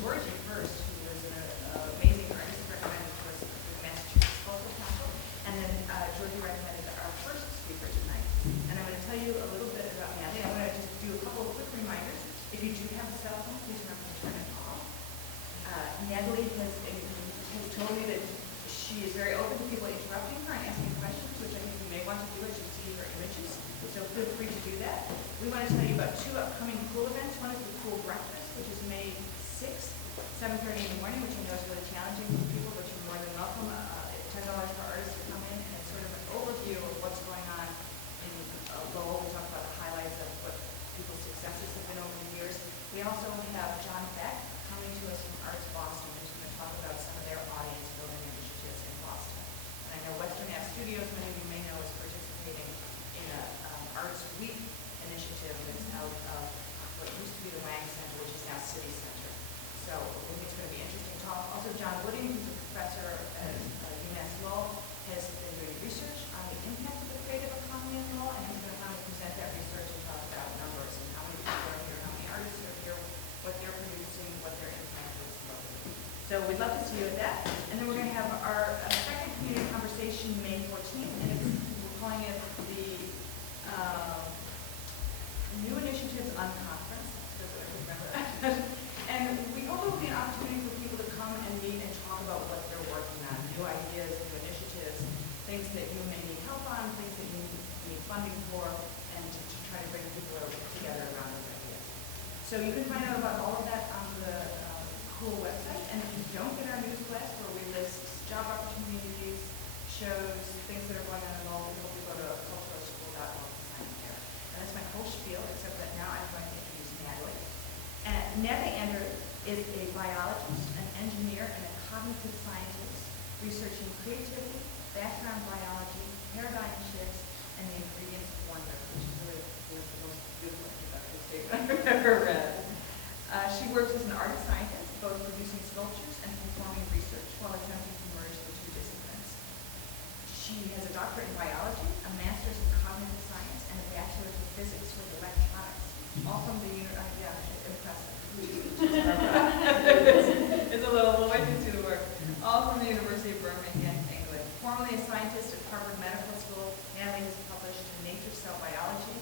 Georgie first, who was an amazing artist, recommended to us through the Massachusetts Cultural Council, and then Georgie recommended our first speaker tonight. And I'm going to tell you a little bit about Natalie. I'm going to just do a couple of quick reminders. If you do have a cell phone, please remember to turn it off. Natalie has told me that she is very open to people interrupting her and asking questions, which I think you may want to do as you see her images. So feel free to do that. We want to tell you about two upcoming cool events. One is the Cool Breakfast, which is May 6th, 7:30 in the morning, which I know is really challenging for people, but you're more than welcome. $10 for artists to come in, and it's sort of an overview of what's going on in Lowell. We talk about the highlights of what people's successes have been over the years. We also have John Beck coming to us from Arts Boston, who's going to talk about some of their audience building initiatives in Boston. And I know Western Ave Studios, many of you may know, is participating in a Arts Week initiative that's out of what used to be the Wang Center, which is now City Center. So I think it's going to be interesting talk. Also, John Wooding, who's a professor at UMass Lowell, has been doing research on the impact of the creative economy in Lowell, and he's going to come and present that research and talk about numbers and how many people are here, how many artists are here, what they're producing, what their impact is locally. So we'd love to see you at that. And then we're going to have our second community conversation May 14th, and we're calling it the New Initiatives Unconference. Remember that. And we hope it will be an opportunity for people to come and meet and talk about what they're working on, new ideas, new initiatives, things that you may need help on, things that you need funding for, and to try to bring people together around those ideas. So you can find out about all of that on the Cool website. And if you don't get our news blast where we list job opportunities, shows, things that are going on in Lowell, we hope you go to culturalschool.org to sign up there. And that's my whole spiel, except that now I'm going to introduce Natalie. And Natalie Ander is a biologist, an engineer, and a cognitive scientist researching creativity, background biology, paradigm shifts, and the ingredients of wonder, which is really the most beautiful introductory statement I've ever read. She works as an art scientist, both producing sculptures and performing research while attempting to merge the two disciplines. She has a doctorate in biology, a master's in cognitive science, and a bachelor's in physics with electronics. All from the impressive. It's a little way too soon to work. All from the University of Birmingham, England. Formerly a scientist at Harvard Medical School, Natalie has published in Nature Cell Biology,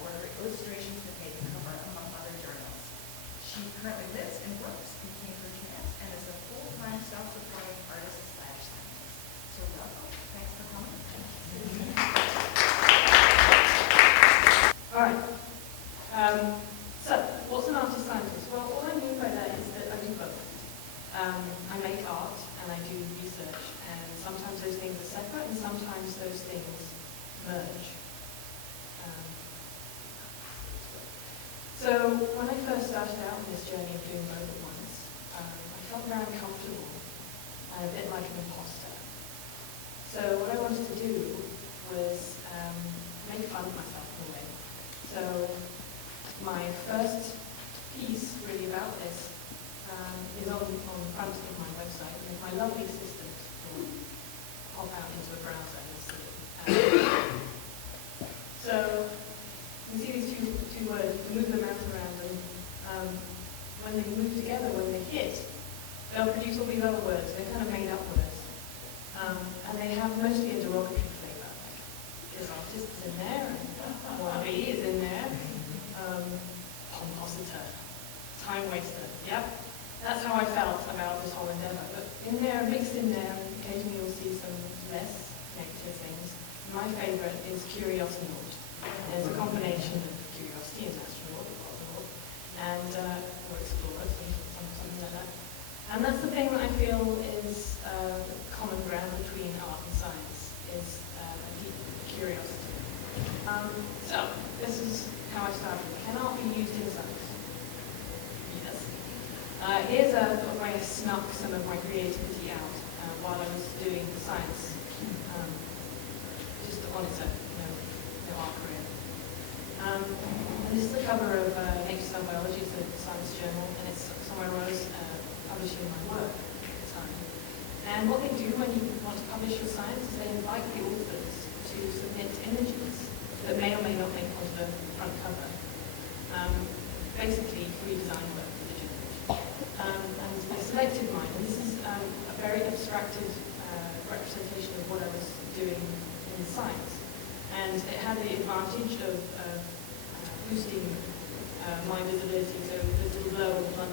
where her illustrations have made the cover among other journals. She currently lives and works in Cambridge, Mass, and is a full-time self-supporting artist/scientist. So welcome. Thanks for coming. All right. So, what's an artist scientist? Well, all I mean by that is that I do both. I make art and I do research, and sometimes those things are separate and sometimes those things merge. So, when I first started out on this journey of doing both at once, I felt very uncomfortable and a bit like an imposter. So, what I wanted to do was make fun of myself in a way. So, my first piece really about this is on the front of my website, and my lovely assistant will pop out into a browser and see it. So you see these two words, you move them around, and when they move together, when they hit, they'll produce all these other words. They're kind of made up words. And they have mostly a derogatory flavor. There's artists in there, and wannabe is in there. Compositor, time waster, yep. That's how I felt about this whole endeavor. But in there, mixed in there, occasionally you'll see some less negative things. My favorite is curiosnaut. There's a combination of curiosity as astronaut, and or explorer, something like that. And that's the thing that I feel is common ground between art and science, is a deep curiosity. So, this is how I started. Can art be used in science? Yes. Here's a way I snuck some of my creativity out while I was doing science, just on its own, no art career. And this is the cover of Nature Cell Biology, it's a science journal, and it's somewhere I was publishing my work at the time. And what they do when you want to publish your science is they invite the authors to submit images that may or may not make it onto the front cover. Basically, free design work for the journal. advantage of boosting my visibility. So this little blur will run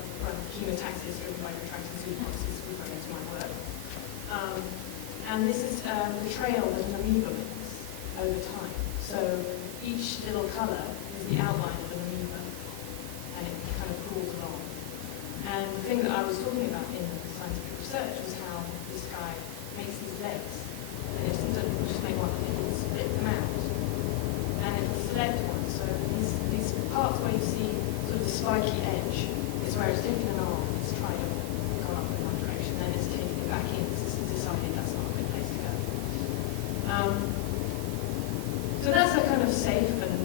chemotaxis driven by retracting pseudomonas before I get to my work. And this is the trail that an amoeba makes over time. So each little colour is the outline of an amoeba, and it kind of crawls along. And the thing that I was talking about in the scientific research was how this guy makes these legs, and it doesn't just make one, it will split them out, and it will select one. So these parts where you see sort of the spiky edge is where it's taken an arm, it's tried to go up in one direction, then it's taken it back in, it's decided that's not a good place to go. So that's a kind of safe and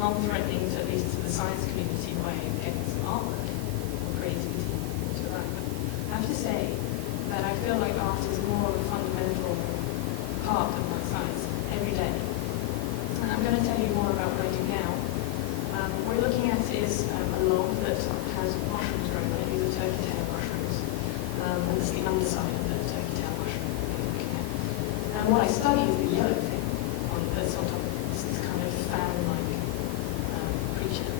non-threatening, at least to the science community, way of getting some artwork or creativity into that. But I have to say that I feel like art is more of a fundamental part of my science every day. And I'm going to tell you more about what I do now. What we're looking at is a log that has mushrooms growing on it. These are turkey tail mushrooms. And this is the underside of the turkey tail mushroom that we're looking at. And what I study is the yellow thing that's on top of it. It's this kind of fan-like creature.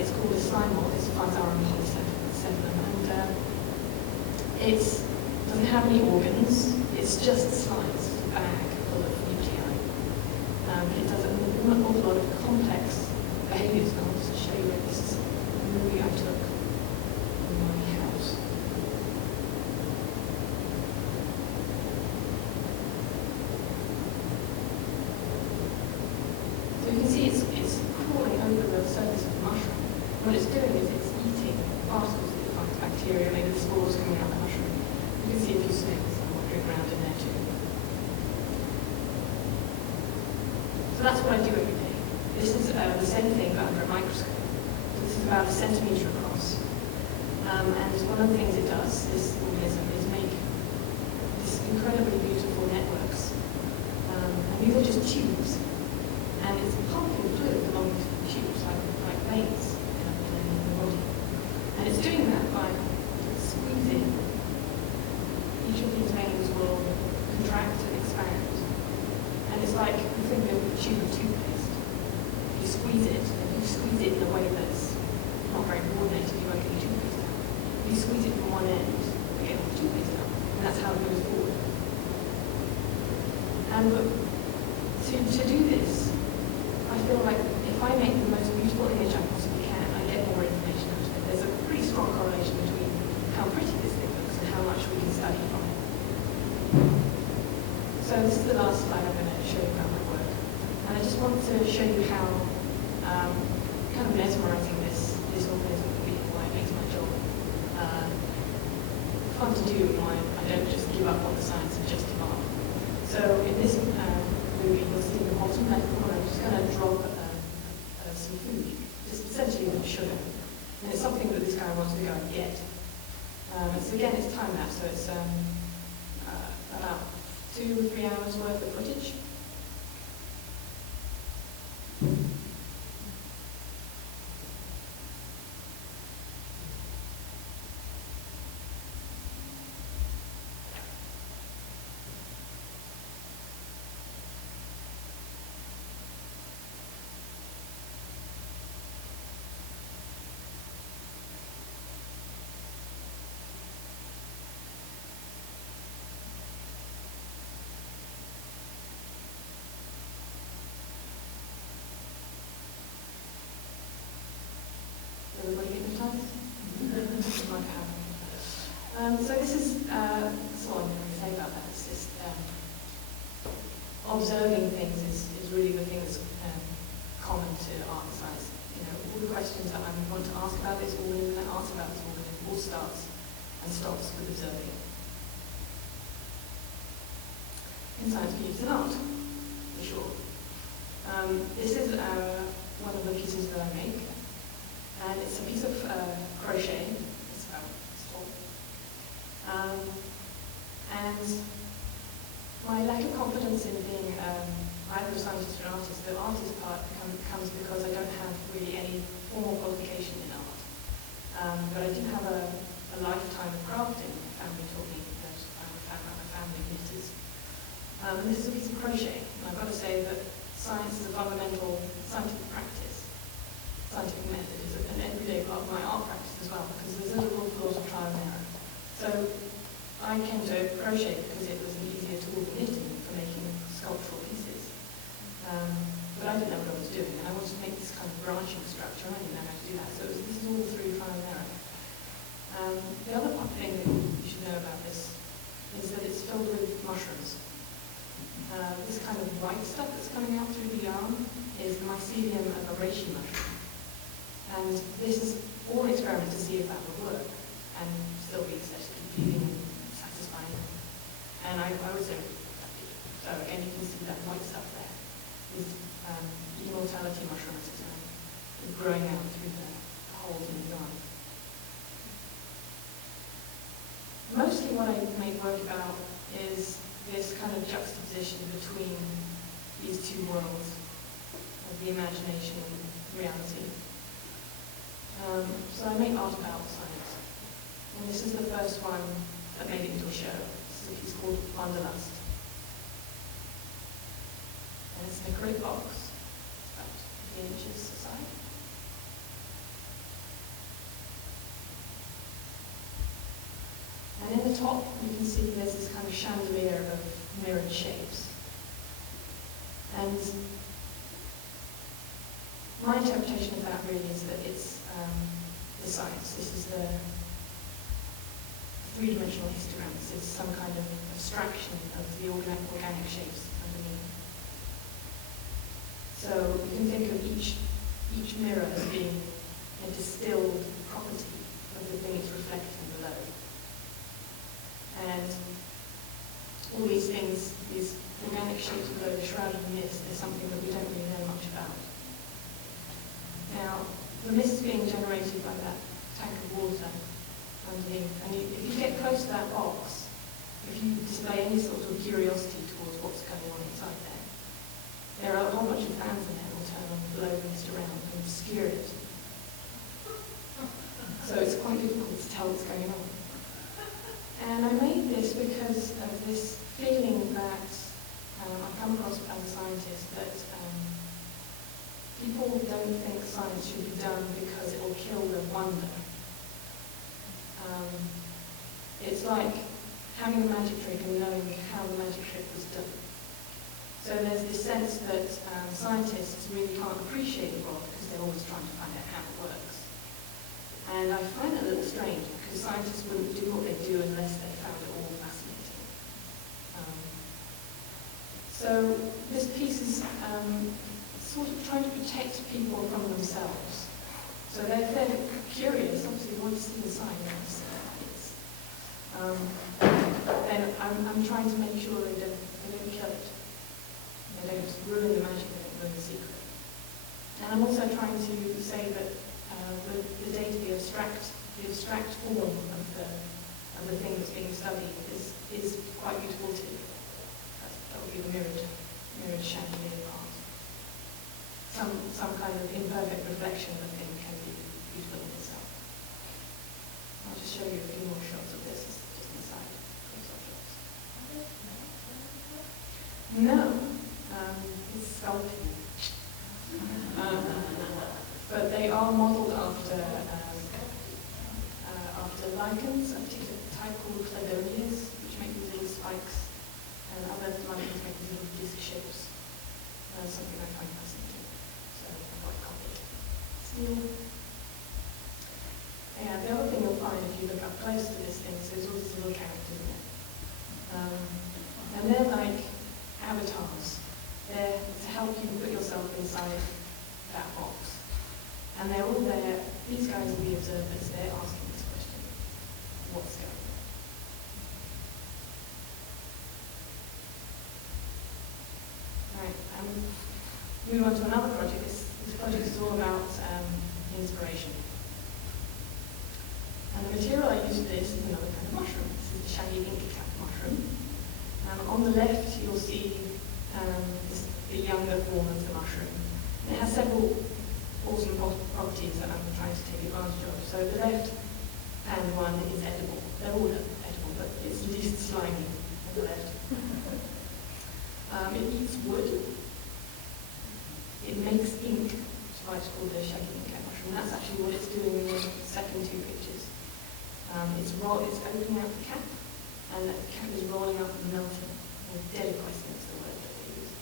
It's called a slime moth. It's a Physarum polycephalum. And it doesn't have any organs. It's just slime. It's a bag full of nuclei. It does an awful lot of complex behaviours. I'll just show you this movie I took in my house. So you can see it's crawling over the surface of the mushroom. What it's doing is it's eating particles that find bacteria, maybe the spores coming out of the mushroom. You can see a few snails wandering around in there too. So that's what I do every day. This is the same thing but under a microscope. So this is about 1 centimetre across. And one of the things it does, this organism, is make these incredibly beautiful networks. And these are just tubes. And it's pumping fluid along these tubes like veins in the body. And it's doing that by squeezing. Each of these veins will contract and expand. And it's like, you think of a tube of toothpaste. You squeeze it, and you squeeze it in a way that's not very coordinated, you won't get your toothpaste out. You squeeze it from one end to get the toothpaste out, and that's how it moves forward. And to do this, I feel like if I make the most beautiful image I possibly can, I get more information out of it. There's a pretty strong correlation between how pretty this thing looks and how much we can study from it. So this is the last slide I'm going to show you about my work. And I just want to show you how kind of mesmerizing this organism can be, why it makes my job fun to do, and why I don't just give up on the science and just give up. So in this movie, you'll see in the bottom left corner, I'm just going to drop some food, just essentially with sugar. And it's something that this guy wants to go and get. So again, it's time lapse, so it's about 2 or 3 hours worth of footage. Everybody hypnotized? So this is, that's all I'm going to say about that. It's just observing things is really the thing that's common to art and science. You know, all the questions that I want to ask about this organism and ask about this organism all starts and stops with observing. In science, we use an art, for sure. This is one of the pieces that I make. And it's a piece of crochet. It's about this tall. And my lack of confidence in being either a scientist or an artist, the artist part comes because I don't have really any formal qualification in art. But I do have a lifetime of crafting. My family taught me that my family knitters. And this is a piece of crochet. And I've got to say that science is a fundamental scientific practice. Scientific method is an everyday part of my art practice as well, because there's a lot of trial and error. So I came to crochet because it was an easier tool than knitting for making sculptural pieces. But I didn't know what I was doing, and I wanted to make this kind of branching structure, and I didn't know how to do that. So this is all through trial and error. The other thing that you should know about this is that it's filled with mushrooms. This kind of white stuff that's coming out through the yarn is the mycelium of a reishi mushroom. And this is all an experiment to see if that would work and still be aesthetically pleasing and satisfying. And I would say that did. So again, you can see that white stuff there is immortality mushroom as it's known, growing out through the holes in the yarn. Mostly what I make work about is this kind of juxtaposition between these two worlds of the imagination and reality. So I make art about science, and this is the first one that made it into a show. This is a piece called Wanderlust. And it's an acrylic box, about 3 inches aside. And in the top, you can see there's this kind of chandelier of mirrored shapes. And my interpretation of that really is that it's the science. This is the three-dimensional histogram. This is some kind of abstraction of the organic shapes underneath. So you can think of each mirror as being a distilled property of the thing it's reflecting below. And all these things, these organic shapes below the shroud of mist, is something that we don't really know much about. Now, the mist is being generated by that tank of water underneath. And if you get close to that box, if you display any sort of curiosity towards what's going on inside there are a whole bunch of fans in there that will turn on, blow the mist around and obscure it. So it's quite difficult to tell what's going on. And I made this because of this feeling that I've come across as a scientist, that people don't think science should be done because it will kill the wonder. It's like having a magic trick and knowing how the magic trick was done. So there's this sense that scientists really can't appreciate the world because they're always trying to find out how it works. And I find that a little strange because scientists wouldn't do what they do unless they found it all fascinating. So this piece is sort of trying to protect people from themselves. So they're curious, obviously they want to see inside, they want to see how it is. Then I'm trying to make sure they don't kill it. They don't ruin the magic, they don't ruin the secret. And I'm also trying to say that the data, the abstract form of the thing that's being studied is quite beautiful too. That would be the mirrored chandelier part. Some kind of imperfect reflection of a thing can be beautiful in itself. I'll just show you a few more shots of this, just inside. No, it's sculpting. But they are modelled after lichens, a particular type called cladonias, which make these little spikes, and other lichens make these little disc shapes. Something I find fascinating. So I got copied. Still. Yeah, the other thing you'll find if you look up close to this thing, so there's all these little characters in it. And they're like avatars. They're to help you put yourself inside that box. And they're all there. These guys are the observers. They're asking this question. What's going on? Right, move on to another project. This project is all about inspiration. And the material I used for this is another kind of mushroom. This is the shaggy ink cap mushroom. On the left, you'll see the younger form of the mushroom. And it has several awesome properties that I'm trying to take advantage of. So the left hand one is edible. They're all edible, but it's least slimy on the left. It eats wood. what? It's opening out the cap, and the cap is rolling up and melting, or deliquescing is the word that they use.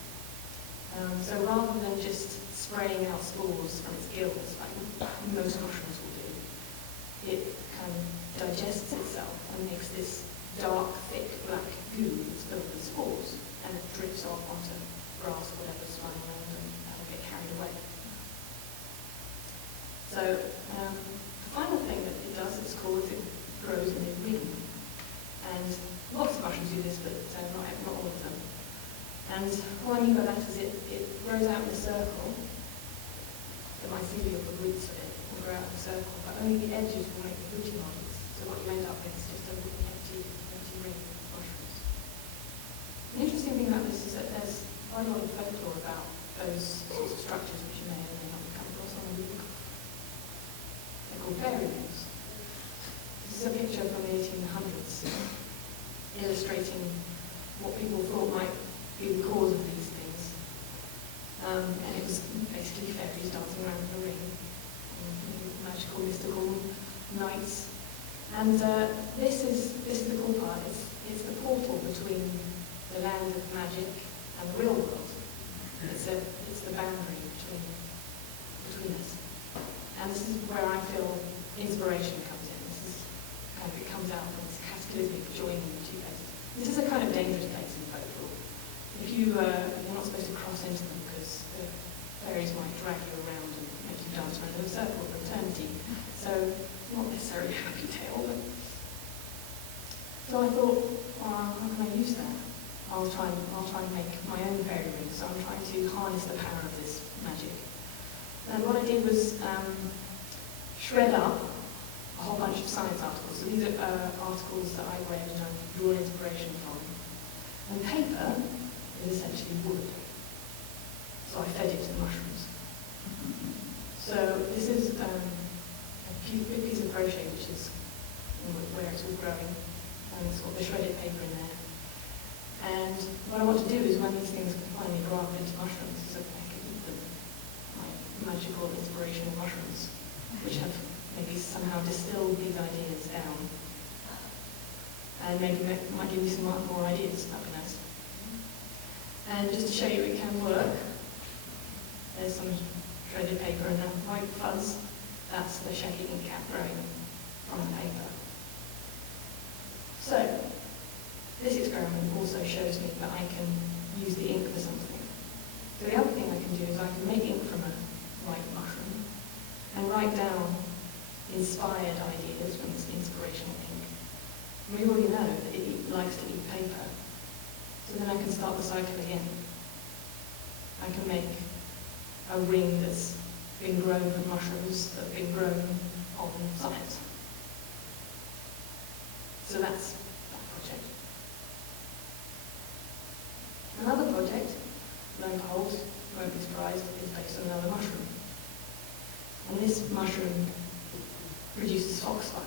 So rather than just spraying out spores from its gills, like most mushrooms will do, it kind of digests itself and makes this dark, thick, black goo that's filled with spores, and it drips off onto grass, whatever's flying around, and that'll get carried away. So the final thing that it does, it's called, it grows in a ring. And lots of mushrooms do this, but not all of them. And what I mean by that is it grows out in a circle. The mycelium, the roots of it, will grow out in a circle, but only the edges will make the rooty bodies. So what you end up with is just a really empty ring of mushrooms. The interesting thing about this is that there's quite a lot of folklore about those sorts of structures which you may or may not come across on the book. They're called fairy rings. This is a picture from the 1800s illustrating what people thought might be the cause of these things. And it was basically fairies dancing around in a ring, magical, mystical nights. And this is the cool part. It's the portal between the land of magic and the real world. It's the boundary between us. And this is where I feel inspiration comes in. This is kind of, it comes out from this cataclysmic joining of two places. This is a kind of dangerous place in folklore. If you're not supposed to cross into them because the fairies might drag you around and make you dance around in a circle for eternity. So, not necessarily a happy tale, but... So I thought, how can I use that? I'll try and make my own fairy ring. So I'm trying to harness the power of this magic. And what I did was shred up a whole bunch of science articles. So these are articles that I read and I've drawn inspiration from. And paper is essentially wood. So I fed it to the mushrooms. So this is a big piece of crochet, which is where it's all growing. And it's got the shredded paper in there. And what I want to do is when these things finally grow up into mushrooms, so that I can eat them, my magical inspirational mushrooms, which have maybe somehow distilled these ideas down. And maybe might give you some more ideas. That'd be nice. And just to show you it can work, there's some shredded paper and that white fuzz. That's the shaggy ink cap growing from the paper. So, this experiment also shows me that I can use the ink for something. So the other thing I can do is I can make ink from a white mushroom and write down inspired ideas from this inspirational ink. And we already know that it likes to eat paper. So then I can start the cycle again. I can make a ring that's been grown from mushrooms that have been grown on science. So that's that project. Another project, lo and behold, you won't be surprised, is based on another mushroom. And this mushroom produces foxfire.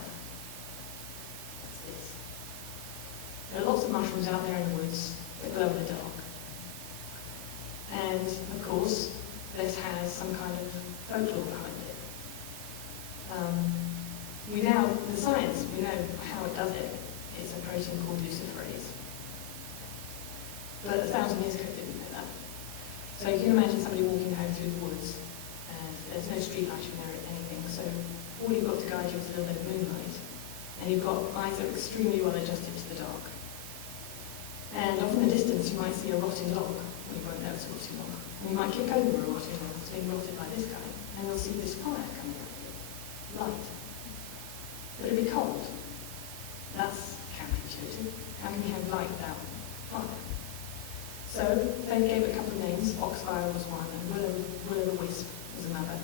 That's this. There are lots of mushrooms out there in the woods that glow in the dark. And, of course, this has some kind of folklore behind it. We know the science, we know how it does it. It's a protein called luciferase. But 1,000 years ago, didn't know that. So you can imagine somebody walking home through the woods, and there's no street light in there or anything, so all you've got to guide you is a little bit of moonlight. And you've got eyes that are extremely well adjusted to the dark. And off in the distance, you might see a rotting log. Well, you won't know it's a rotting log. And you might kick over a rotting log that's being rotted by this guy, and you'll see this fire coming out of it. Light. But it'd be cold. That's counterintuitive. How can you have light without fire? So they gave it a couple of names. Foxfire was one, and Will-o'-the-Wisp was another.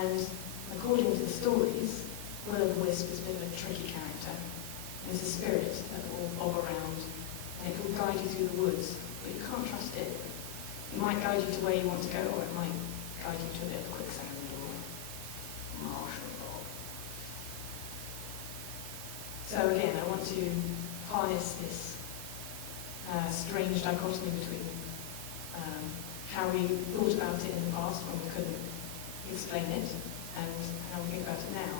And according to the stories, Will-o'-the-Wisp is a bit of a tricky character. It's a spirit that will bob around, and it will guide you through the woods, but you can't trust it. It might guide you to where you want to go, or it might guide you to a bit of quicksand or marsh or bog. So again, I want to harness this strange dichotomy between how we thought about it in the past when we couldn't explain it, and how we think about it now.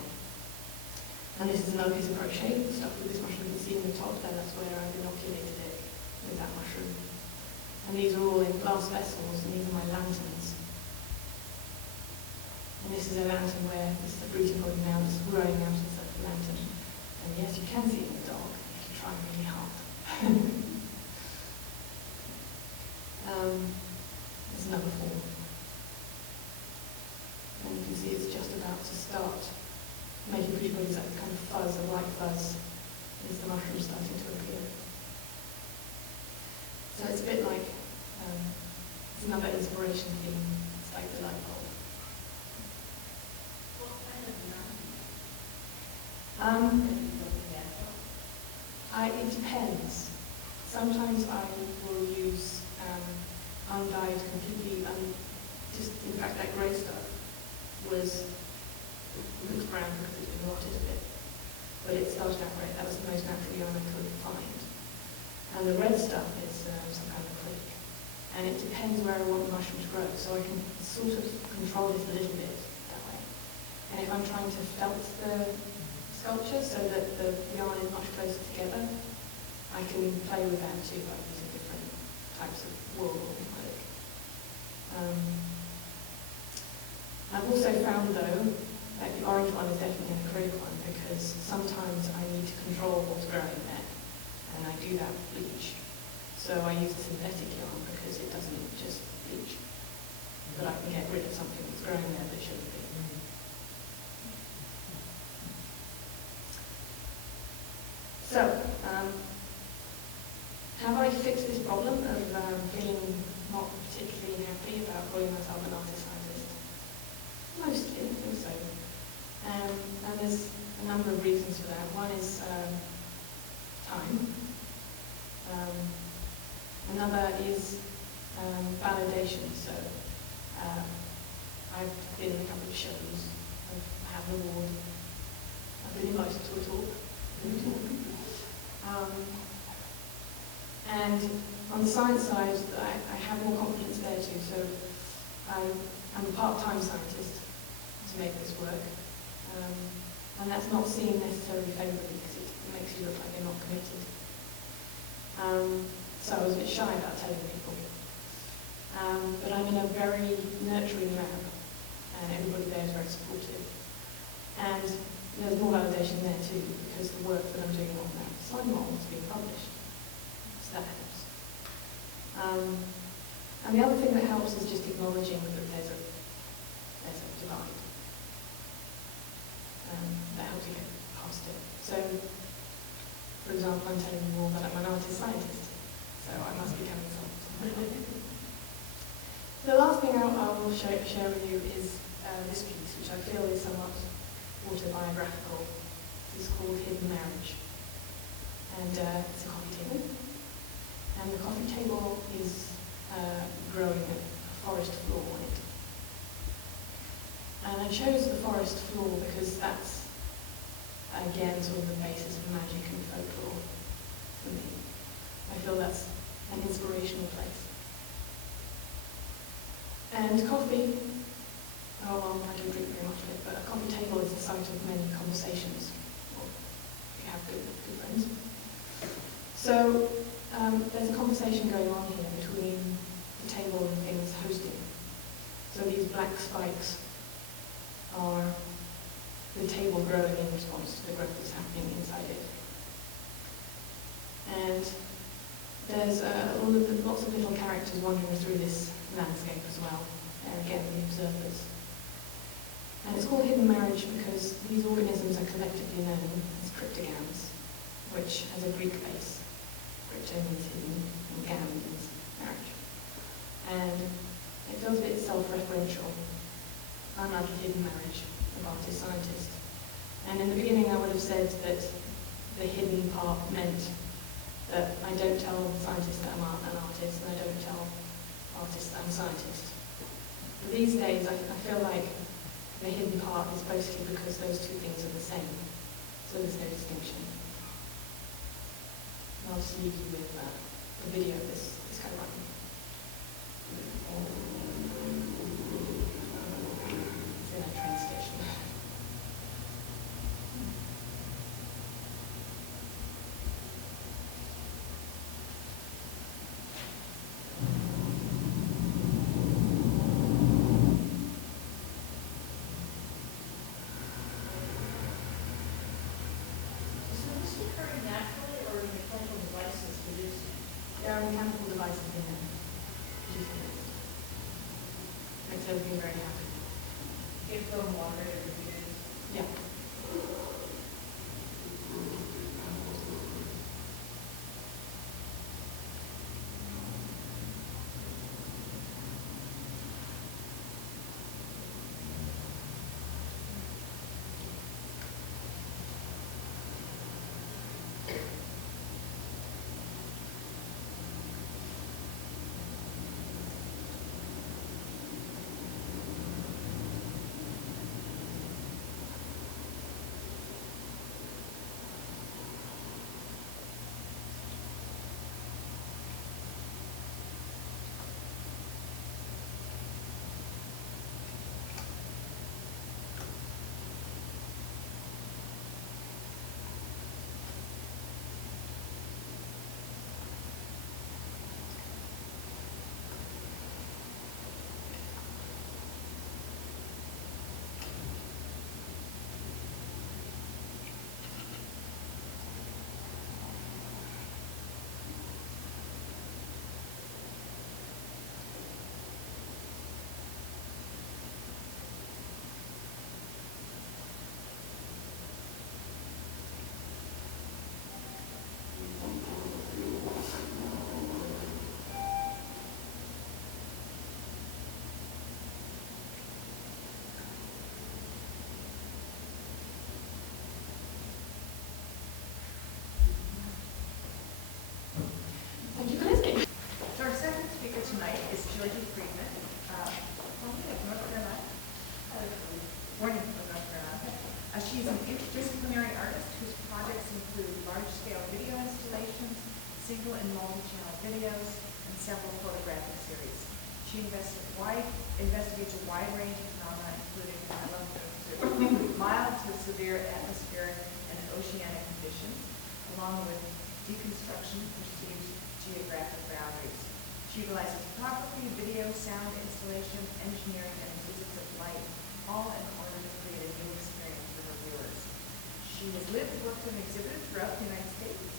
And this is another piece of crochet stuff with this mushroom. You can see in the top there, that's where I've inoculated it with that mushroom. And these are all in glass vessels, and these are my lanterns. And this is a lantern where this is a fruiting body now that's growing out inside the lantern. And yes, you can see it in the dark if you try really hard. There's another form. And you can see it's just about to start making fruiting bodies, that kind of fuzz, a white fuzz, is the mushroom starting to appear. So it's a bit like, it's another inspiration theme. It's like the light bulb. It depends. Sometimes I will use undyed, completely, just in fact that grey stuff looks brown because it's been rotted a bit. But it started out red. That was the most natural yarn I could find. And the red stuff is some kind of acrylic. And it depends where I want the mushroom to grow. So I can sort of control it a little bit that way. And if I'm trying to felt the sculpture so that the yarn is much closer together, I can play with that too by using different types of wool or acrylic. I've also found though that the orange one is definitely an acrylic one because sometimes I need to control what's growing there, and I do that with bleach. So I use a synthetic yarn because it doesn't just bleach, but I can get rid of something that's growing there that shouldn't be. So, have I fixed this problem of feeling not particularly happy about calling myself an artist scientist? Mostly, I think so. And there's a number of reasons for that. One is time. Another is validation. So I've been in a couple of shows. I've had an award. I've been invited to a talk. And on the science side, I have more confidence there too. So I'm a part-time scientist to make this work. And that's not seen necessarily favourably because it makes you look like you're not committed. So I was a bit shy about telling people. But I'm in a very nurturing lab, and everybody there is very supportive. And there's more validation there too, because the work that I'm doing on that slime mold is being published. So that helps. And the other thing that helps is just acknowledging that there's a divide. That helps you get past it. So, for example, I'm telling you all that I'm an artist scientist, so I must be coming from somewhere. The last thing I will share with you is this piece, which I feel is somewhat autobiographical. This is called Hidden Marriage. And it's a coffee table. And the coffee table is growing a forest floor on it. And I chose the forest floor because that's, again, sort of the basis of magic and folklore for me. I feel that's an inspirational place. And coffee, oh well, I don't drink very much of it, but a coffee table is the site of many conversations, or if you have good friends. So there's a conversation going on here between the table and things hosting. So these black spikes are the table growing in response to the growth that's happening inside it. And there's lots of little characters wandering through this landscape as well. They're again the observers. And it's called Hidden Marriage because these organisms are collectively known as cryptogams, which has a Greek base. Crypto means hidden, and gam means marriage. And it feels a bit self-referential, unlike a hidden marriage of artist-scientist. And in the beginning I would have said that the hidden part meant that I don't tell scientists that I'm an artist, and I don't tell artists that I'm a scientist. But these days I feel like the hidden part is basically because those two things are the same, so there's no distinction. And I'll just leave you with a video of this kind of writing. It's in a train station. there are mechanical devices in there, which is good. Makes everything very happy. If the water is. Yeah. Thank you for listening. So our second speaker tonight is Georgie Friedman, formerly of North Carolina. Born in North Carolina. She's an interdisciplinary artist whose projects include large-scale video installations, single and multi-channel videos, and several photographic series. She investigates a wide range of phenomena, including mild to severe atmospheric and oceanic conditions, along with deconstruction perceived geographic boundaries. She utilizes photography, video, sound installation, engineering, and physics of light, all in order to create a new experience for her viewers. She has lived, worked, and exhibited throughout the United States.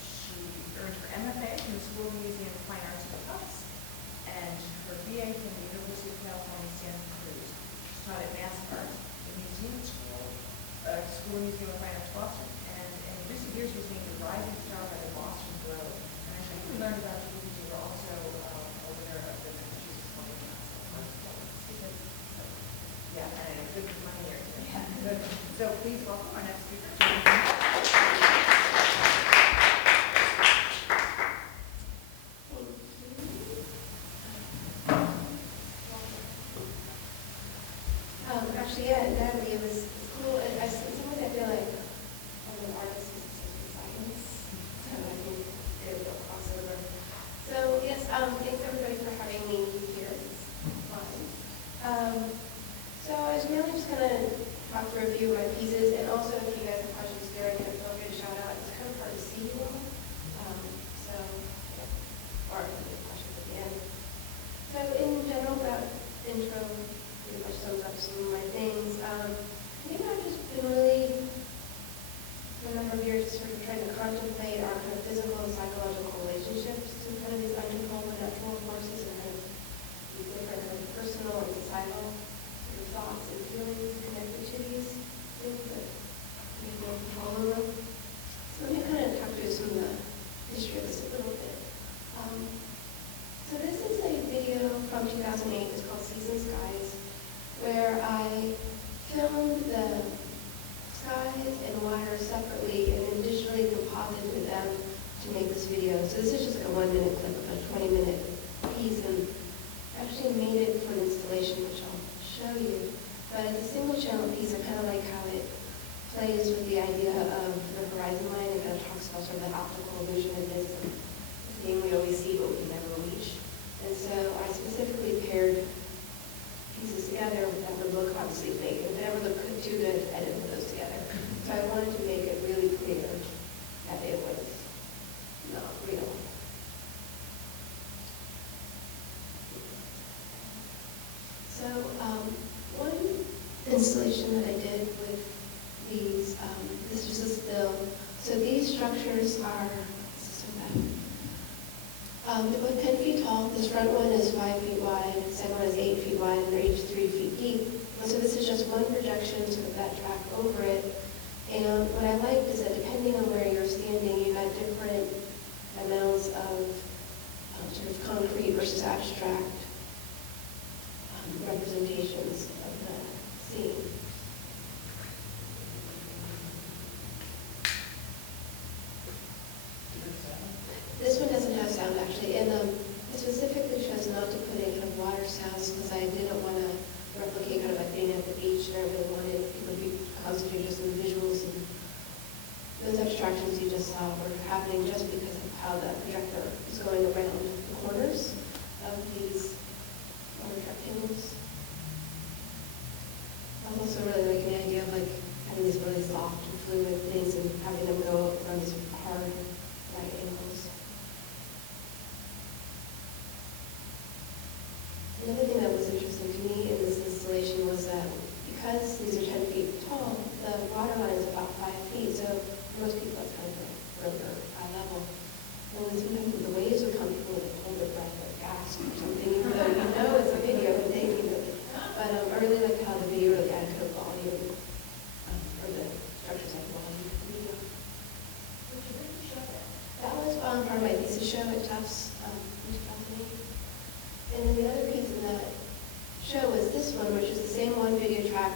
She earned her MFA from the School of Museum of Fine Arts at Tufts, and her BA from the University of California, Santa Cruz. She taught at Mass Art, the Museum School, School of Museum of Fine Arts, Boston, and in recent years was named a rising star by the Boston Globe. And I think we learned about you because you were also over there at the Massachusetts Collegiate. Yeah, and good money here. Good. So please welcome our next speaker. Actually, yeah, Natalie, it was cool. And sometimes I feel like I'm an artist with science, so I think there's a crossover. So yes, thanks everybody for having me here. It's fun. So I was mainly just gonna talk through a few of my pieces, and also if you guys have questions there, I can feel free to shout out. It's kind of hard to see you all, so yeah, or if you have questions at the end. So in general, that intro pretty much sums up some of my things. I think I've just been really, for a number of years, sort of trying to contemplate our kind of physical and psychological relationships to kind of these uncontrollable natural forces and kind of these different kind of personal and societal sort of thoughts and feelings connected to these things that we have no control over. So let me kind of talk through some of the history of this a little bit. So this is a video from 2008. It's called Seas and Skies, where I filmed the skies and water separately and then digitally composited them to make this video. So this is just like a 1-minute clip of a 20-minute piece, and I actually made it for an installation, which I'll show you. But as a single channel piece, I kind of like how it plays with the idea of the horizon line. It kind of talks about sort of the optical illusion of this thing we always see but we can never reach. And so I specifically paired pieces together that would look obviously fake. It would never look too good if I didn't put those together. So I wanted to make it really clear that it was not real. So one installation that I did with these They're both 10 feet tall. This front one is 5 feet wide, the second one is 8 feet wide, and they're each 3 feet deep. And so this is just one projection to that track over it. And what I liked is that depending on where you're standing, you got different amounts of sort of concrete versus abstract representations of the scene. This one doesn't have sound actually, and I specifically chose not to put any kind of water sounds because I didn't want to replicate kind of like being at the beach, and I really wanted people to be concentrated just on the visuals, and those abstractions you just saw were happening just because of how the projector is going around the corners of these large rectangles. I was also really liking the idea of like having these really soft and fluid things and having them go around these hard right angles. Another thing that was interesting to me in this installation was that because these are 10 feet tall, the water line is about 5 feet, so for most people it's kind of a really high level. And when sometimes the waves would come, people would hold their breath or gasp or something, even though you know it's a video and taking it. But I really liked how the video really added to the volume, or the structures like volume of the video. Where did you show that? That was part of my thesis show at Tufts in 2008. And then the other piece in that show was this one, which is the same one video track,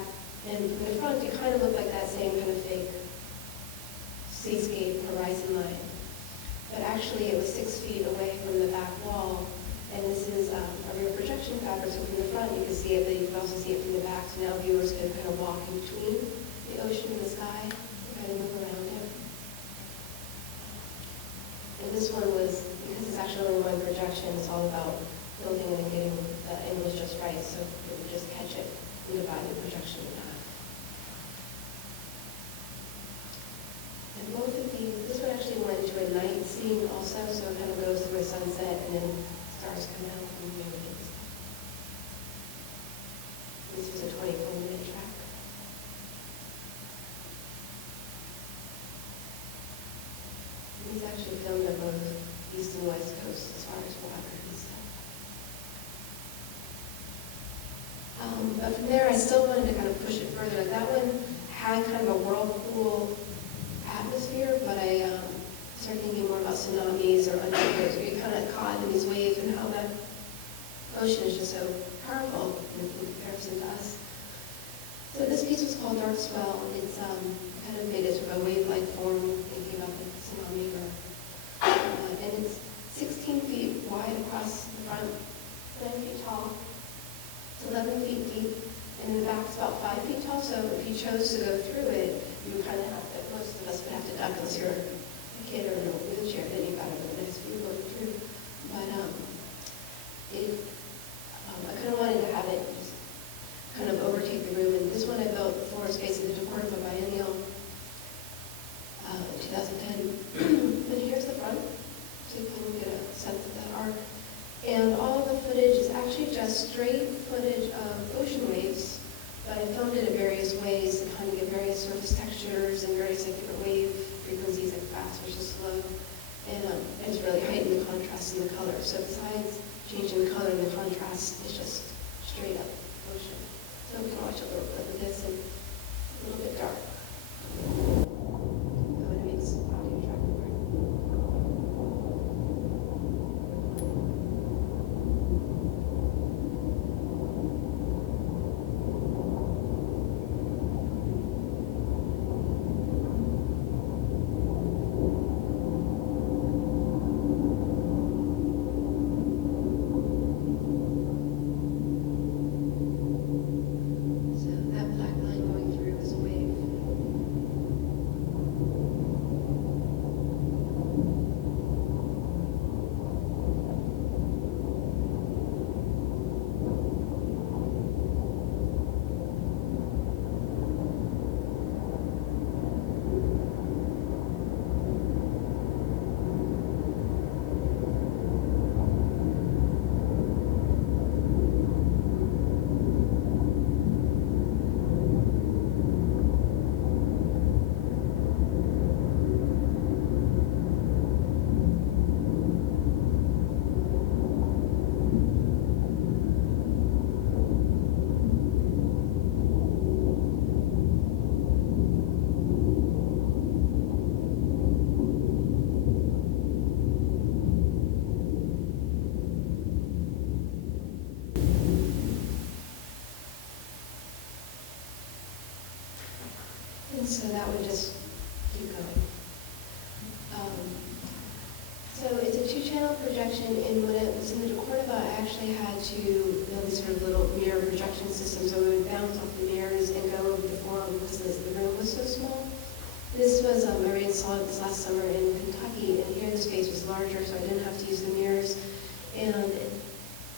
and from the front it kind of looked like that same kind of fake seascape horizon line. But actually it was 6 feet away from the back wall, and this is a rear projection fabric, so from the front you can see it, but you can also see it from the back, so now viewers can kind of walk in between the ocean and the sky and kind of move around it. And this one was, because it's actually only one projection, it's all about building and getting the angles just right, so it would just catch it and divide the projection in half. And both of these, this one actually went to a night scene also, so it kind of goes through a sunset and then stars come out and the moon and stuff. This was a 24-minute track. These actually filmed on both east and west coasts as far as water and stuff. But from there, I still wanted to kind of push it further. Like that one had kind of a whirlpool atmosphere, but I started thinking more about tsunamis or underwaves, where you kind of caught in these waves and how the ocean is just so powerful in comparison to us. So this piece was called Dark Swell, and it's kind of made it sort of a wave-like form, thinking about the tsunami. And it's 16 feet wide across the front, 9 feet tall. It's 11 feet deep, and the back's about 5 feet tall, so if you chose to go through it, you would kind of have to, most of us would have to duck unless you're a kid or in a wheelchair, then you got to go the next few going through. But I kind of wanted to have it just kind of overtake the room, and this one I built for Space in the Decor of a biennial in 2010. But here's the front, so you can get a sense of that arc. And all of the footage is actually just straight footage of ocean waves, but I filmed it in various ways to kind of get various surface textures and various like different wave frequencies, like fast versus slow. And it's really heightened the contrast in the color. So besides changing the color and the and so that would just keep going. So it's a 2-channel projection, and when it was in the Cordoba, I actually had to build this sort of little mirror projection system, so we would bounce off the mirrors and go over the forum because the room was so small. This was, I already installed this last summer in Kentucky, and here the space was larger, so I didn't have to use the mirrors. And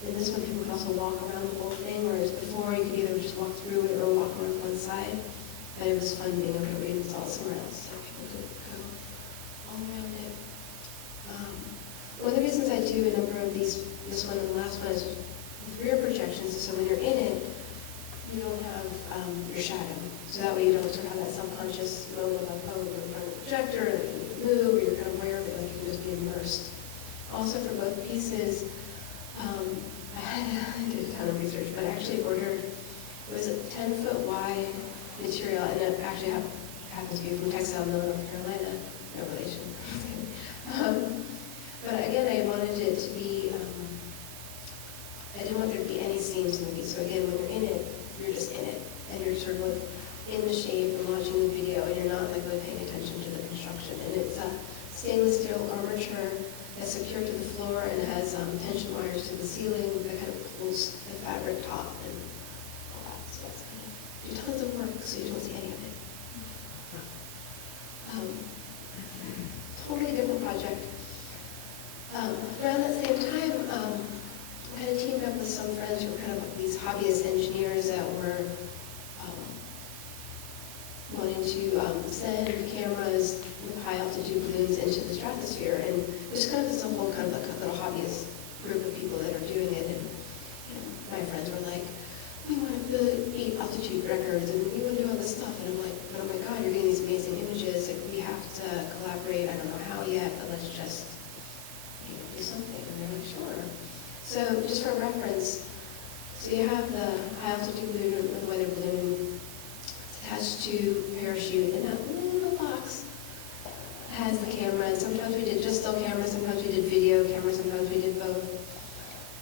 in this one, people could also walk around the whole thing, whereas before you could either just walk through it or walk around one side. But it was fun being able to reinstall it somewhere else, so people could go all around it. One of the reasons I do a number of these, this one and the last one, is rear projections, so when you're in it, you don't have your shadow. So that way you don't sort of have that subconscious moment of, oh, you're in front of the projector, that you can move, or you're kind of aware of it, like you can just be immersed. Also for both pieces, I did a ton of research, but I actually ordered, it was a 10-foot wide material, and it actually happens to be from Textile Mill, North Carolina, no relation. But again, I wanted it to be, I didn't want there to be any seams in the piece. So again, when you're in it, you're just in it. And you're sort of like in the shape and watching the video, and you're not like really paying attention to the construction. And it's a stainless steel armature that's secured to the floor, and it has tension wires to the ceiling that kind of pulls the fabric top and all that. So that's kind of do tons of work so you don't see any of it. Totally different project. Around that same time, I kind of teamed up with some friends who were kind of like these hobbyist engineers that were wanting to send cameras with high altitude balloons into the stratosphere. And there's kind of this whole kind of like a little hobbyist group of people that are doing it. And my friends were like, we want to beat altitude records, and we want to do all this stuff. And I'm like, but oh my God, you're getting these amazing images. Like, we have to collaborate. I don't know how yet, but let's just do something. And they're like, sure. So just for reference, so you have the high altitude balloon or the weather balloon attached to parachute, and that little box has the camera. And sometimes we did just still cameras, sometimes we did video cameras, sometimes we did both.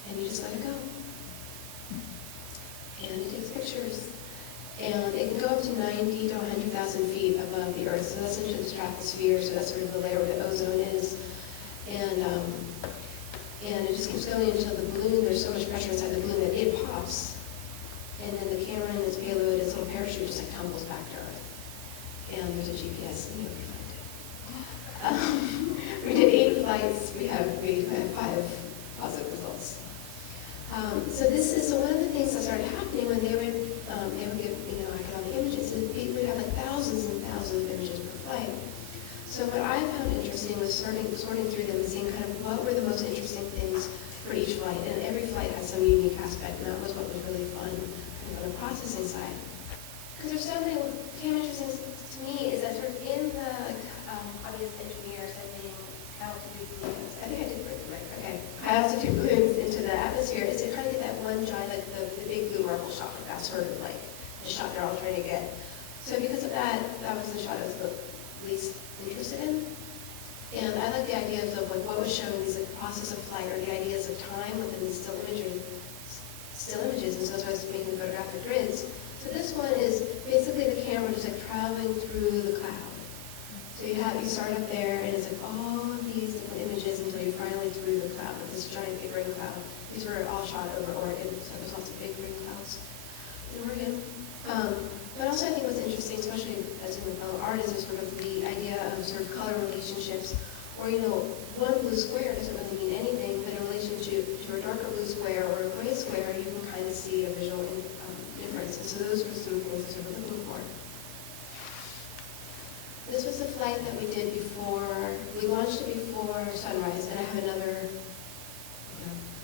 And you just let it go. And it takes pictures. And it can go up to 90 to 100,000 feet above the Earth. So that's into the stratosphere, so that's sort of the layer where the ozone is. And it just keeps going until the balloon, there's so much pressure inside the balloon that it pops. And then the camera and its payload, its little parachute just like tumbles back to Earth. And there's a GPS, and you'll find it. We did 8 flights. We have 5 positive results. So one of the things that started happening when they would give economic images, we would have like thousands and thousands of images per flight. So what I found interesting was sorting through them and seeing kind of what were the most interesting things for each flight. And every flight had some unique aspect, and that was what was really fun on the processing side. Because there's something that became interesting to me is that sort of in the hobbyist engineer setting altitude balloons, I think I did it right, okay. High altitude balloons into the atmosphere is to kind of get that one giant, like the big blue marble shot. That's sort of like the shot they're all trying to get. So because of that, that was the shot I was the least interested in. And I like the ideas of like what was shown, these like process of flight, or the ideas of time within these still images. And so that's why I was making photographic grids. So this one is basically the camera just like traveling through the cloud. So you start up there, and it's like all of these different images until you're finally through the cloud with this giant big rain cloud. These were all shot over Oregon, so there's lots of big rain clouds in Oregon. But also I think what's interesting, especially as in the fellow artists, is sort of the idea of sort of color relationships. Or, one blue square doesn't really mean anything, but in relation to a darker blue square or a gray square, you can kind of see a visual difference. And so those were some things that we're looking for. This was the flight that we did before, we launched it before sunrise, and I have another,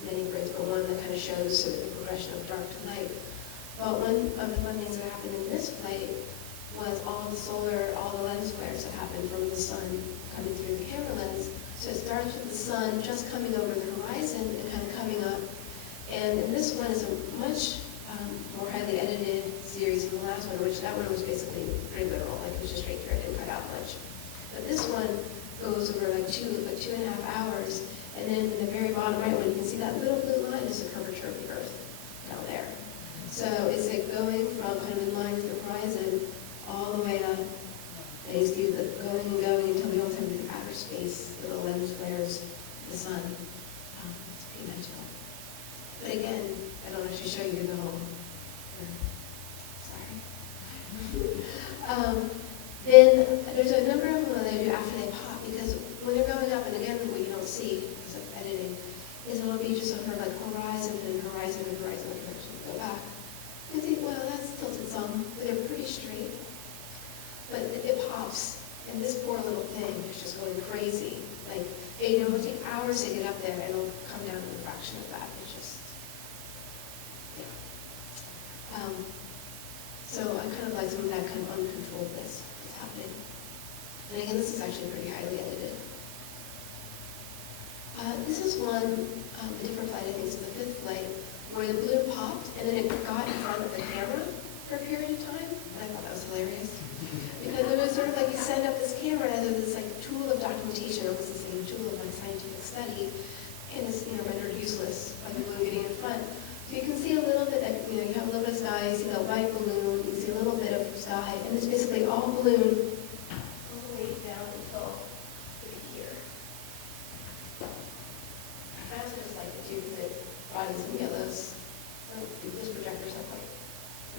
many grids, but one that kind of shows sort of the progression of dark to light. Well, one of the fun things that happened in this flight was all the lens flares that happened from the sun coming through the camera lens. So it starts with the sun just coming over the horizon and kind of coming up. And this one is a much more highly edited series than the last one, which that one was basically pretty literal, like it was just straight through, I didn't cut out much. But this one goes over like 2.5 hours, and then in the very bottom right, when you can see that little blue line is the curvature of the Earth down there. So it's like going from kind of in line with the horizon all the way up there's a number of them that they do after they pop, because when they're going up, and again, what you don't see, because of editing, is it'll be just sort of like horizon and horizon and horizon and horizon. Go back. You think, well, that's tilted some, but they're pretty straight. But it pops, and this poor little thing is just going crazy. Like, it will take hours to get up there, and it'll come down to a fraction of that. It's just, yeah. So I kind of like some of that kind of uncontrolledness that's happening. And again, this is actually pretty highly edited. This is one, a different flight, I think it's the 5th flight, where the balloon popped, and then it got in front of the camera for a period of time, and I thought that was hilarious. Because it was sort of like you send up this camera as this like tool of documentation, it was the same tool of my scientific study, and it's rendered useless by the balloon getting in front. So you can see a little bit, like, you have a little bit of sky, you see the white balloon, you see a little bit of sky, and it's basically all balloon all the way down until here. I also just like the tube that brought in some yellows. Those projectors have like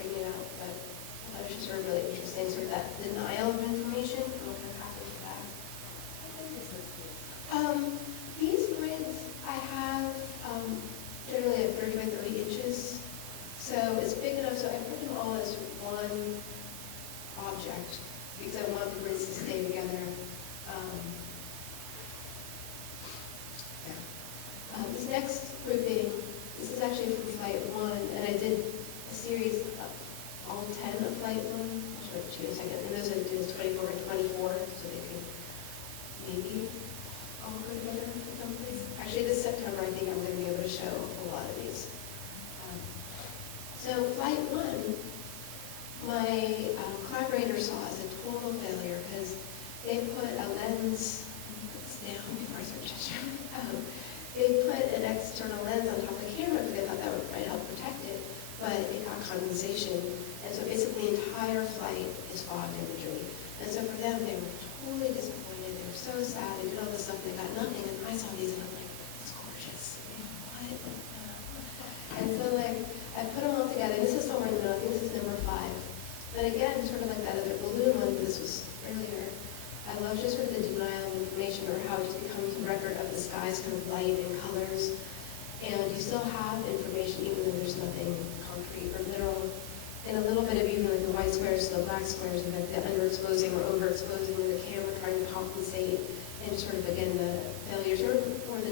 bringing it out, but I thought it was just sort of really interesting, sort of that denial of information. What kind of happens to that? These grids I have generally at 30 by 30 inches, so it's big enough. So I put them all as one object because I want the grids to stay together. This next grouping, this is actually from Flight 1, and I did a series of all 10 of Flight 1. I'll show it to you in a second. And those are just 24 and 24, so they could maybe all go together in some place. Actually, this September, I think I'm going to be able to show a lot of these. So Flight 1, my collaborator saw as a total failure because they put a lens, put this down before I start gesturing. They put an external lens on top of the camera because they thought that might help protect it, but it got condensation. And so basically the entire flight is fogged imagery. And so for them, they were totally disappointed. They were so sad. They did all this stuff. They got nothing. And I saw these and I'm like, it's gorgeous. What? And so like, I put them all together. This is somewhere in the middle. I think this is number 5. But again, sort of like that other balloon one, this was earlier. I love just sort of the denial of information, or how it just becomes a record of the sky's kind of light and colors. And you still have information even though there's nothing concrete or literal. And a little bit of even like the white squares to the black squares, and like the underexposing or overexposing with the camera trying to compensate, and just sort of again the failures or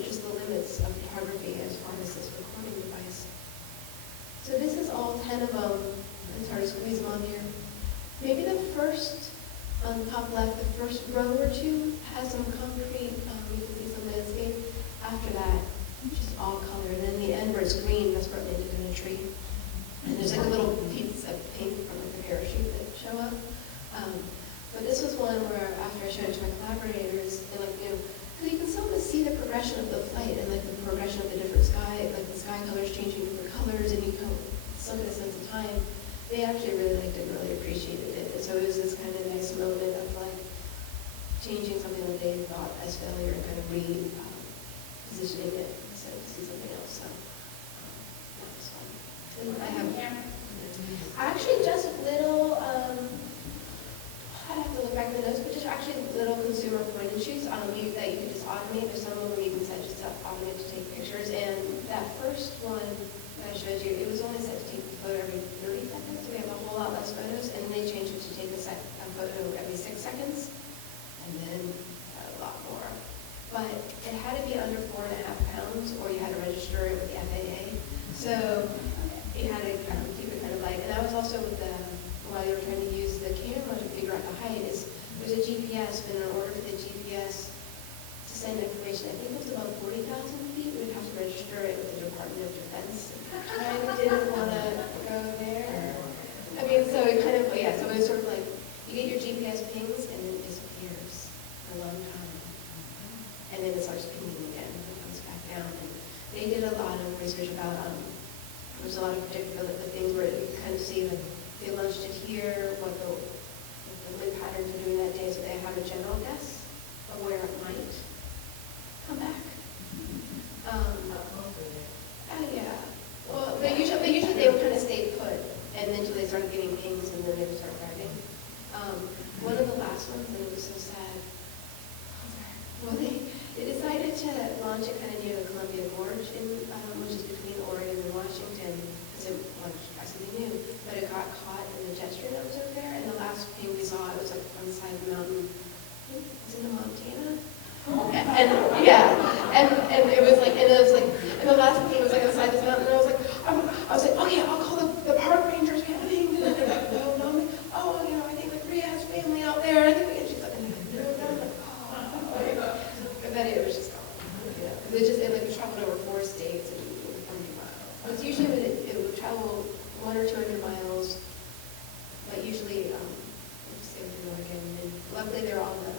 just the limits of photography as far as this recording device. So this is all 10 of them. I'm sorry to squeeze them on here. Maybe the first on the top left, the first row or two has some concrete, you can see some landscape. After that, just all color. And then the end where it's green, that's where it ended in a tree. And there's like a little piece of pink from like the parachute that show up. But this was one where after I showed it to my collaborators, and like, because you can still see the progression of the flight and like the progression of the different sky, like the sky colors changing different colors, and you can still get a sense of time. They actually really liked it and really appreciated it. And so it was this kind of nice moment of like changing something that they thought as failure and kind of positioning it instead of see something else. So that was fun. And I have actually just little, I'd have to look back at the notes, but just actually little consumer point and shoots that you could just automate. There's some of them you can set just to automate to take pictures. And that first one I showed you, it was only set to take a photo every 30 seconds. We have a whole lot less photos, and then they changed it to take a photo every 6 seconds, and then a lot more. But it had to be under 4.5 pounds, or you had to register it with the FAA. So you had to keep it kind of light. And that was also with while you were trying to use the camera to figure out the height, there's a GPS, but in order for the GPS to send information, I think it was about 40,000 feet, we'd have to register it with the Department of Defense. I didn't want to go there. I mean, so it kind of, yeah, so it was sort of like, you get your GPS pings and then it disappears for a long time. And then it starts pinging again and it comes back down. And they did a lot of research about, there's a lot of particular things where you kind of see, like, they launched it here, what the wind patterns are doing that day, so they have a general guess of where it might come back. Yeah. Well, they would kind of stay put, and then until they started getting pings, and then they would start driving. One of the last ones month, and it was so sad. Well, they decided to launch it kind of near the Columbia Gorge, which is between Oregon and Washington, because it wanted to try something new. But it got caught in the jet stream that was over there, and the last thing we saw, it was like on the side of the mountain. I think it was in Montana. And yeah, and it was like, and it was like, and the last thing was like on the side of this mountain, and I was like, okay, I'll call the park rangers, man. No, oh, you know, I think like Rhea has family out there. I think we can. She's like, no. But then it was just gone. You know, because it traveled over 4 states and 40 miles. Because usually it would travel 100 or 200 miles, but usually let's say over Oregon. And luckily they're on the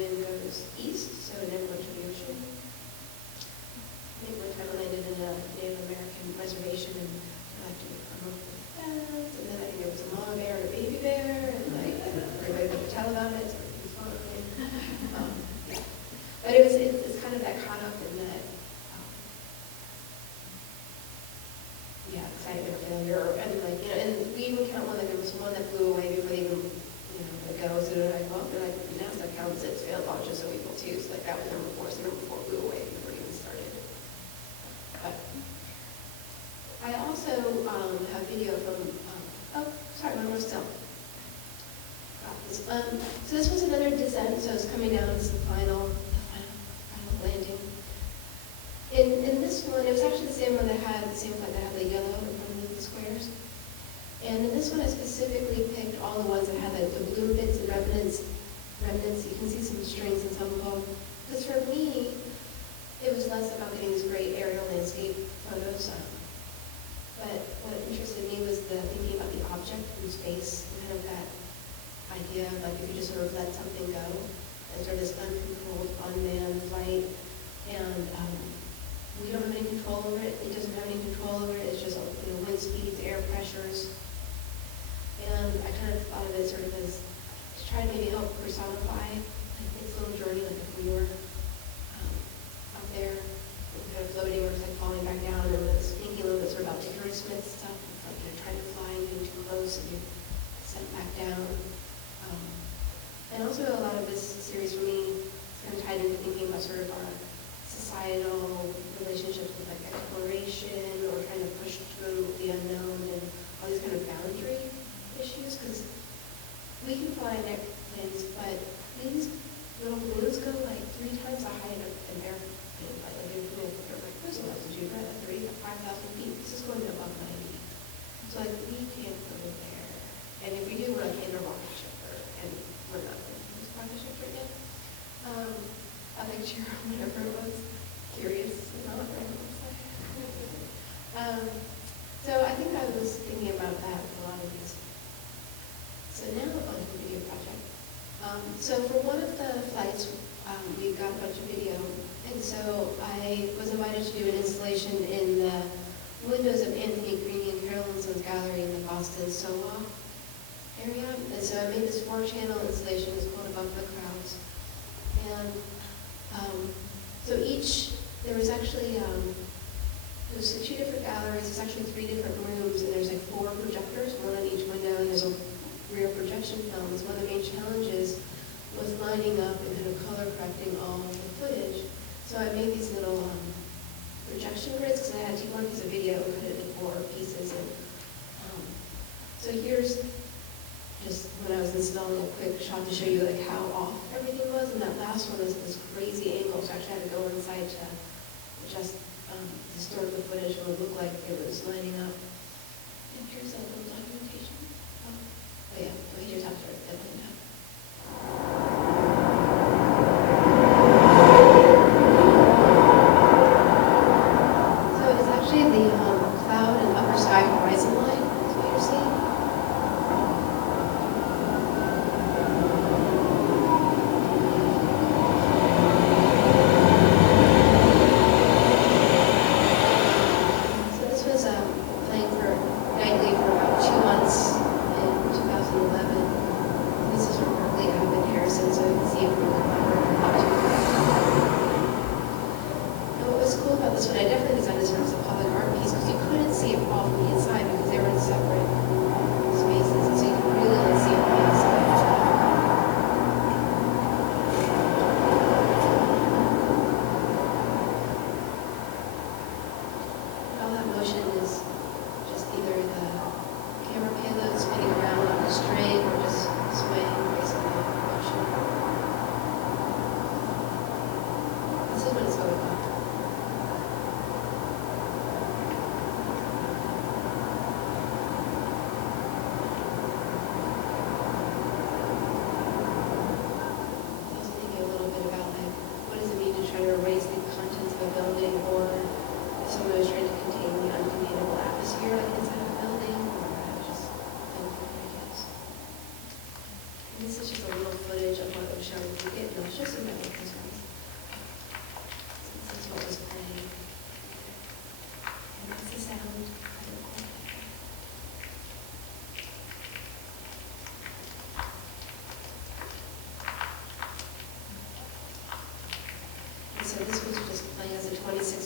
wind goes east, so it never went to the ocean. I think one time I landed in a Native American reservation and I had to promote the fence, and then I think there was a mama bear and a baby bear, and like everybody could tell about it, so it was fun. Yeah. But it's kind of that caught up in that, excitement or failure, and like, you know, and we even count one, like there was one that blew away before they even, you know, let go, so they're like, well, they're like, NASA counts its failed launches, so we will too, so like that was number 4, so number 4 blew away before it even started. But I also have video from, one more still. Got this. So this was another descent, so it's coming down, it's the final landing. In this one, it was actually the same one that had the same flight that had the yellow in front of the squares. And in this one, I specifically picked all the ones that had the blue bits and remnants. You can see some strings in some of them. Because for me, it was less about getting these great aerial landscape photos. But what interested me was the thinking about the object in space, and kind of that idea of like if you just sort of let something go, and sort of this uncontrolled, unmanned flight, and we don't have any control over it. It doesn't have any control over it. It's just, you know, wind speeds, air pressures. And I kind of thought of it sort of as to try to maybe help personify like its little journey, like if we were up there, kind of floating, or just like falling back down, and it's thinking a little bit sort of about Hickory Smith stuff, it's like you're trying to fly and getting too close and you're sent back down. And also a lot of this series for me is kind of tied into thinking about sort of our societal relationships with like exploration or trying to push through the unknown and all these kind of boundary issues, because we can fly in airplanes, but these little balloons go like 3 times the height of an airplane flight. Like they're like cruising altitude, right? Like 5,000 feet. This is going above 90. So like we can't go there. And if we do, we're like in a rocket shipper, and we're not in this rocket shipper yet. A lecture or whatever it was. Curious about what it looks like. So I think I was thinking about that with a lot of these. So now on to the video project. So for one of the flights, we got a bunch of video, and so I was invited to do an installation in the windows of Anthony Greene and Carolyn Sons Gallery in the Boston SoWa area. And so I made this 4-channel installation. It's called Above the Crowds. And so there was actually, there's 2 different galleries, there's actually 3 different rooms, and there's like 4 projectors, 1 on each window, and there's a rear projection film. So one of the main challenges was lining up and kind of color correcting all of the footage. So I made these little projection grids, because I had to take one piece of video and cut it into 4 pieces. And so here's just when I was installing a quick shot to show you like how off everything was, and that last one is this crazy angle, so I actually had to go inside to just distort the footage so it would look like it was lining up. And here's a little documentation. Oh yeah, so here's how to definitely now. So it's actually the cloud and upper sky horizon line, is what you're seeing. Playing for nightly for about 2 months in 2011.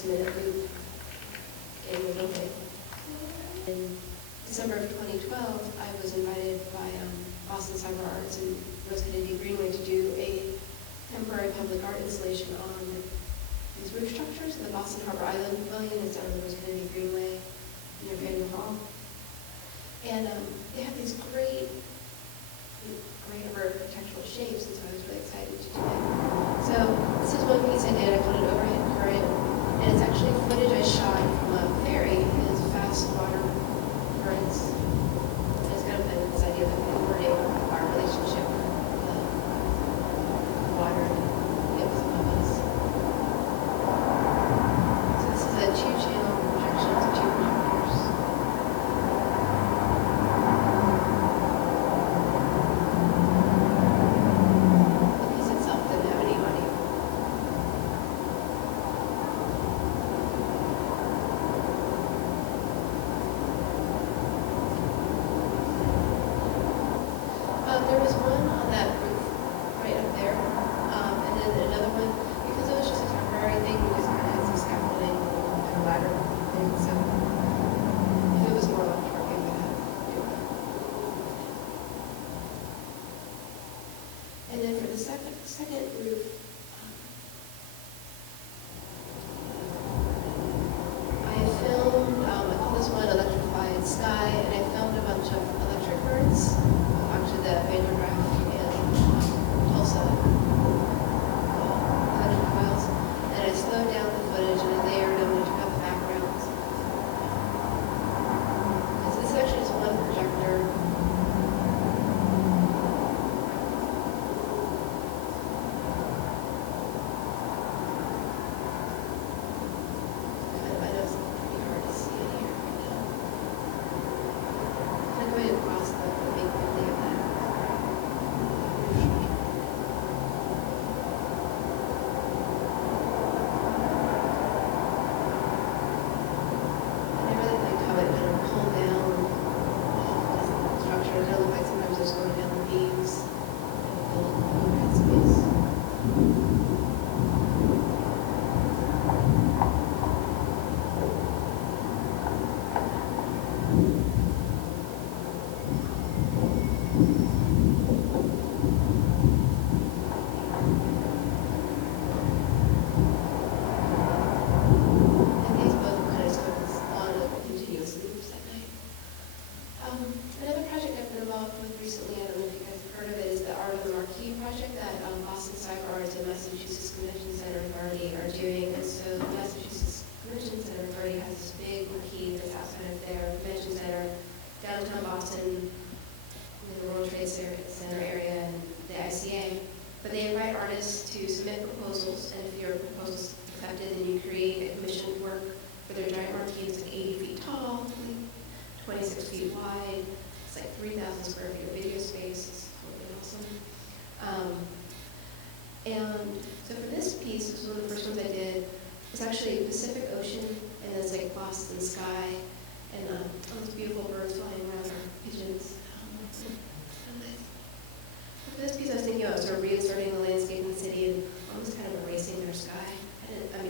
6-minute loop in the building. In December of 2012, I was invited by Boston Cyber Arts and Rose Kennedy Greenway to do a temporary public art installation on these roof structures. The Boston Harbor Island Pavilion is down on the Rose Kennedy Greenway near Faneuil Hall. And they have these great architectural shapes, and so I was really excited to do it. So this is one piece I did. I called it Overhead Current, and it's actually footage I shot from a ferry. It has fast water currents. And it's kind of been this idea that we're converting our relationship with the water that was above us. So this is a 2-channel projection to 2 projectors. The piece itself didn't have any audio. There was one on that roof right up there, and then another one, because it was just a temporary thing, we just kind of had some scaffolding and a ladder thing, so if it was more long term, we would have to do it. And then for the second roof, I filmed, I call this one Electrified Sky, and I filmed a bunch of electric birds, actually the Vandergraaf and Tulsa electric coils, and I slowed down the footage and I layered them and took out the backgrounds. This is actually just one projector. I know it's pretty hard to see it here right now. Kind of going across the big building of that. And I really liked how it kind of pulled down the structure. It kind of looked like sometimes it was going down the beams and build overhead space. And these both kind of goes on a continuous loops at night. Another project I've been involved with recently, I don't know if you guys have heard of it, is the Art of the Marquee project that Boston Cyber Arts and Massachusetts Convention Center Authority are doing. And so the Massachusetts Convention Center Authority has this big marquee that's outside of their convention center, downtown Boston, in the World Trade Center area and the ICA. But they invite artists to submit proposals, and if your proposal's accepted, then you create a commissioned work for their giant marquee. It's like 80 feet tall, 26 feet wide. It's like 3,000 square feet of video space. It's totally awesome. And so for this piece, this was one of the first ones I did. It's actually Pacific Ocean, and it's like Boston sky, and all these beautiful birds flying around, or pigeons. For this piece, I was thinking about sort of reinserting the landscape in the city and almost kind of erasing their sky.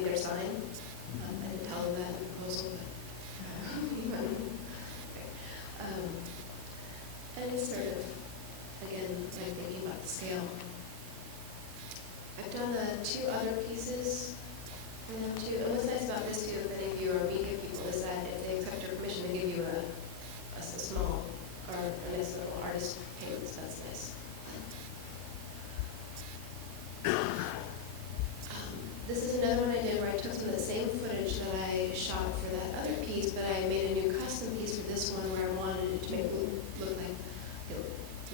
Their sign. I didn't tell them that in the proposal, but and it's sort of, again, like thinking about the scale. I've done 2 other pieces for them too. And what's nice about this too, if any of you are media people, is that if they accept your permission, they give you a small, or a nice little artist payments. That's nice. This is another one I did where I took some of the same footage that I shot for that other piece, but I made a new custom piece for this one where I wanted it to make it look like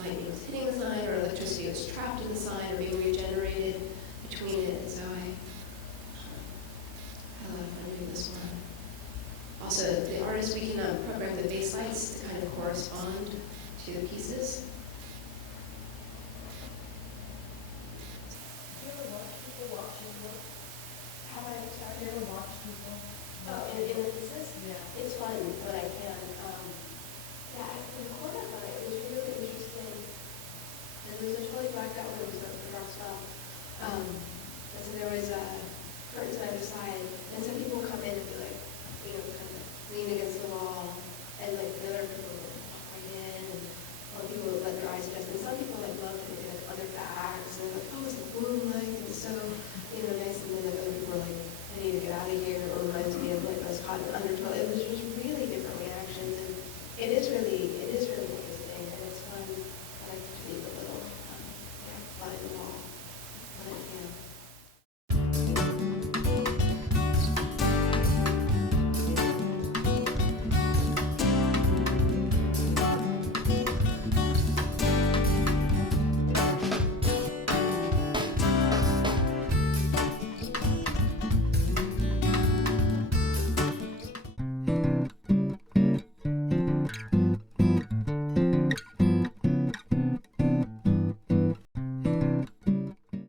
lightning was hitting the sign, or electricity was trapped in the sign, or being regenerated between it. And so I had a lot of fun doing this one. Also, the artist, we can program the base lights to kind of correspond to the pieces. Do you ever watch people watch your work? How I Do you ever watch people? Oh, in the pieces? Yeah. It's fun.